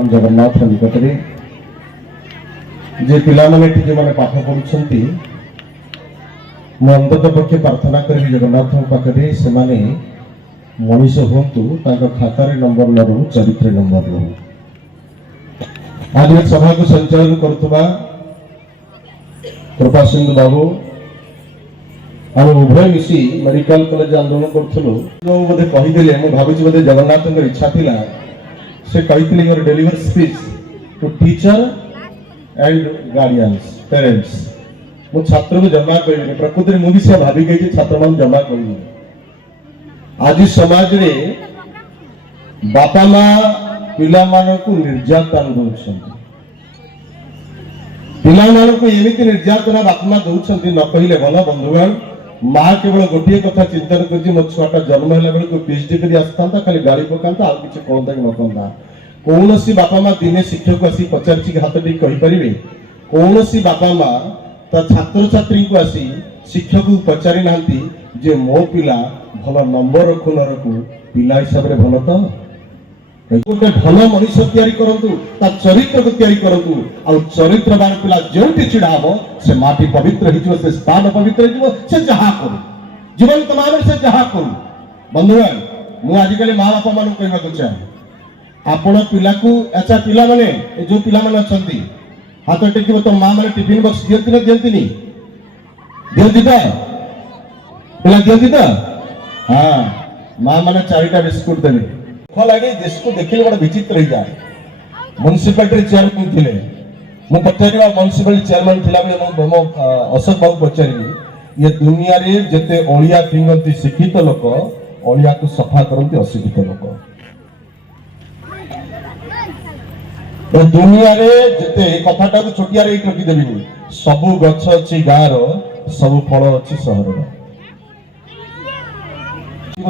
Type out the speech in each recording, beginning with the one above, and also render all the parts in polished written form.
भगवान जगन्नाथ निकट में जे पिला माने टिके माने पाठ पढ़ुछंती मु अंतत पक्षे प्रार्थना करी जगन्नाथ पाखरे से माने मनीष हुंतु तांका खातारे नंबर न रहू चरित्र नंबर रहू। आज सभा को संचालन करथुबा कृपा सिंधु बाबू आम उभय मिसी मेडिकल कॉलेज आंदोलन करूँ जो बोधे कहीदेले मुझे भावी बोधे जगन्नाथ इच्छा थिला से कही your deliver speech to teacher and guardians parents मु छात्र को जमा करी प्रकृति में मुझे भावी गई छात्र मान जमा करी। आज समाज रे बापा माँ पिला मानकु निर्यातन दउछंती पिला मानकु एमिति निर्यातना बापा माँ दउछंती न कहिले भला बंधुगण माँ केवल गोटे कथा चिंतन कर मो छुआटा जन्म है बेलू पीएचडी कर आसता खाली गाड़ी पकाता आ किसी कहता कि न कहता कौन सी बापा माँ दिने शिक्षक आसी पचारि हाथ टी कहींपारे कौन सी बापा माँ ता छात्र छात्री को आसी शिक्षक को पचारि ना जे मो पिला भल नंबर रखु न रखु पिला हिसाब से भल तो गोटे भल मनीष तैयारी करंतु ता चरित्र को तैयारी करंतु आ चरित्रवान पिला जोटी छिड़ा हबो से माटी पवित्र हिजो से स्थान पवित्र हिजो से जहा करू जीवन तमाम से जहा करू। बंधुगण मु आजिकल माँ बापा मान कहवा को चाहे आपण पिला को अच्छा पिला माने जो पिला माने अछंती हाथ टेकिबो तो माँ माने टिफिन बॉक्स दियंती न दियंती दियंती ता पिला दियंती ता हां माँ माने चारिटा बिस्कुट देबे दुख लगे देश को देखिले बड़ा विचित्र हो जाए। म्युनिसिपालिटी चेयरमैन थिले मु पचारिबा म्युनिसिपालिटी चेयरमैन थिला बेले मो अशोक बाबू पचारिबी ये दुनिया रे जते ओलिया फिंगंती शिक्षित लोक ओलिया को सफा करंती अशिक्षित लोक ए दुनिया रे जते कथाटा को छोटिया रे रखी देबी सबु गछ अछि गार सबु फल अछि शहर रो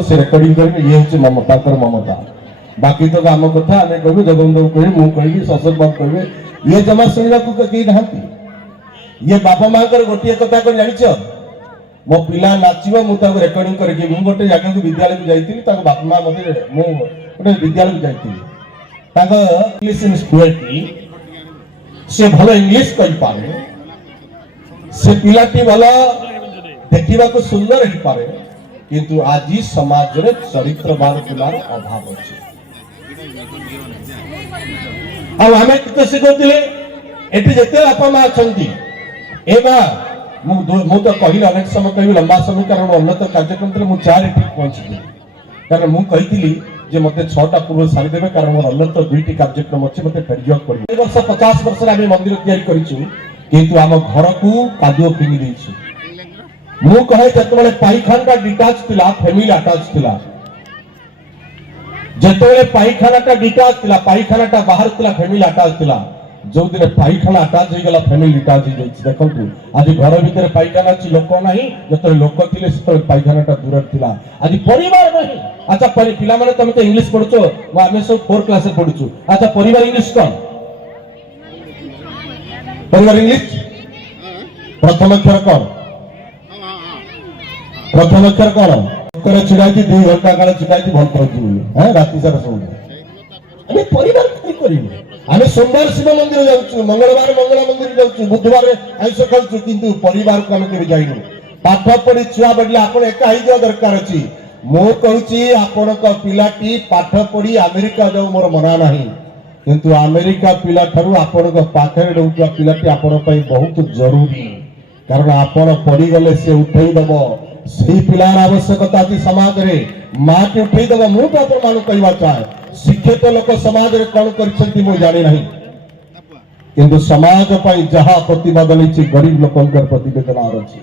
से रेकर्डिंग करेंगे ये होचे ममता कर ममता बाकी तो आम कथा आम कहबे जगबंधु कहे मु कहि शशक बाबू कहे ये जमा सुनिया को कहीं नहांती ये बापा माँ कर गोटे कथा को जानिछ मो पिला नाचिबो मु ताको रेकर्डिंग करके मु गोटे जगह को विद्यालय को जाइतिली ताको बापा माँ मते मु गोटे विद्यालय को जाइतिली ताको इंग्लिश इन फ्लुएंटली से भलो इंग्लिश कहि पारे से पिलाटी भलो देखिबा को सुंदर ही पारे किंतु आज समाज रे चरित्रवान पिलार अभाव अछि। अब हमें कितो सिखोतिले एठी जते बापा माँ अछंती एबा मु तो कहिला अनेक समय कहि लंबा समय कारण उन्नत कार्यक्रम रे मु 4 ठीक पहुंची कारण मु कहितली जे मते 6टा पूर्व सारी देबे कारण मोर उन्नत 2टी कार्यक्रम अछि मते फेर जॉब करी वर्ष 50 वर्ष रे हम मंदिर तैयारी करिछु किंतु हम घर को कादुओ फिंगी दैछु मु कहे जतबेले पाइखाना डिटाच थिला फैमिली अटैच थिला जतबेले पाइखाना डिटाच थिला पाइखाना बाहर थिला फैमिली अटैच थिला जो दिन पाइखाना अटैच हो गला फैमिली डिटाच हो जाई देखंतु आज घर भीतर पाइखाना अछि लोक नाही जतबेले लोक थिले से पाइखाना दूर थिला आज परिवार नाही। अच्छा पिला माने तुम तो इंग्लिश पढुछो आमे सब 4 क्लास रे पढुछु अच्छा परिवार इंग्लिश कोन परिवार इंग्लिश प्रथम अक्षर कोन प्रथम अक्षर कौन कर छिड़ाई 2 घंटा काल छिड़ाई भल पड़ू है राति सारा सब अरे परिवार कहीं करिवे आमे सोमवार शिव मंदिर जाउछु मंगलवार मंगला मंदिर जाउछु बुधवार आइसो खाउछु किंतु परिवार को हम केबे जाइनु पाठ पढ़ी छुआ बडले आपण एका ही जो दरकार अछि मो कहूची आपण को पिलाटी पाठ पढ़ी अमेरिका जाऊ मोर मना नाही किंतु अमेरिका पिला थारु आपण को पाखरे रहउवा पिलाटी आपण पई बहुत जरूरी कारण आपण पढ़ी गले से उठै दबो सही पिलार आवश्यकता थी समाज रे माँ के उठे दबा मु तो अपन मानु कहवा चाहे शिक्षित लोक समाज रे कोन करछंती मु जानि नाही किंतु समाज पई जहा प्रतिबद्धन अछि गरीब लोकंकर प्रतिबद्धन अछि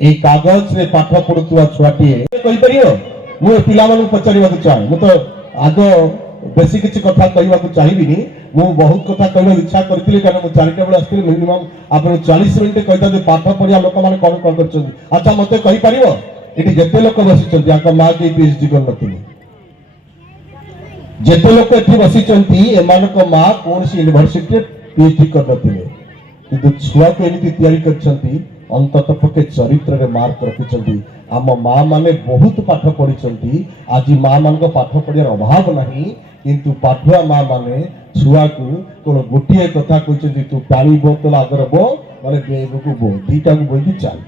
ए कागज रे पाठ पढुतुवा छुआटी कहि परियो मु पिला मानु पचारिबा को चाहे मु तो आगो बेसी किछि कथा कहवा को चाहिबिनी मु बहुत कथा कहले इच्छा करथिले कारण मु 4टा बेला आस्थिले मिनिमम आपण 40 मिनिट कहता जे पाठ पढिया लोक माने कोन कोन करछंती अच्छा मते कहि परिबो एटी जेते लोक बसिचंती आका मां के पीएचडी कर नथिले जेते लोक एठी बसिचंती एमान को मां कोन सी यूनिवर्सिटी रे पीएचडी कर नथिले किंतु छुआ को एमिति तयारी करछंती अंतत पके चरित्र रे मार्क रखिचंती आम मां माने बहुत पाठ पढिचंती आज मां मान को पाठ पढियार अभाव नाही କିନ୍ତୁ ପାଠୁଆ ମା ମାନେ ଛୁଆକୁ କ'ଣ ଗୋଟିଏ କଥା କହିଛନ୍ତି, ତୁ ପାଣି ବୋତଲ ଆଗରେ ବୋ ମାନେ ବେଗକୁ ବୋ, ଦିଟାକୁ ବୋଇକି ଚାଲ।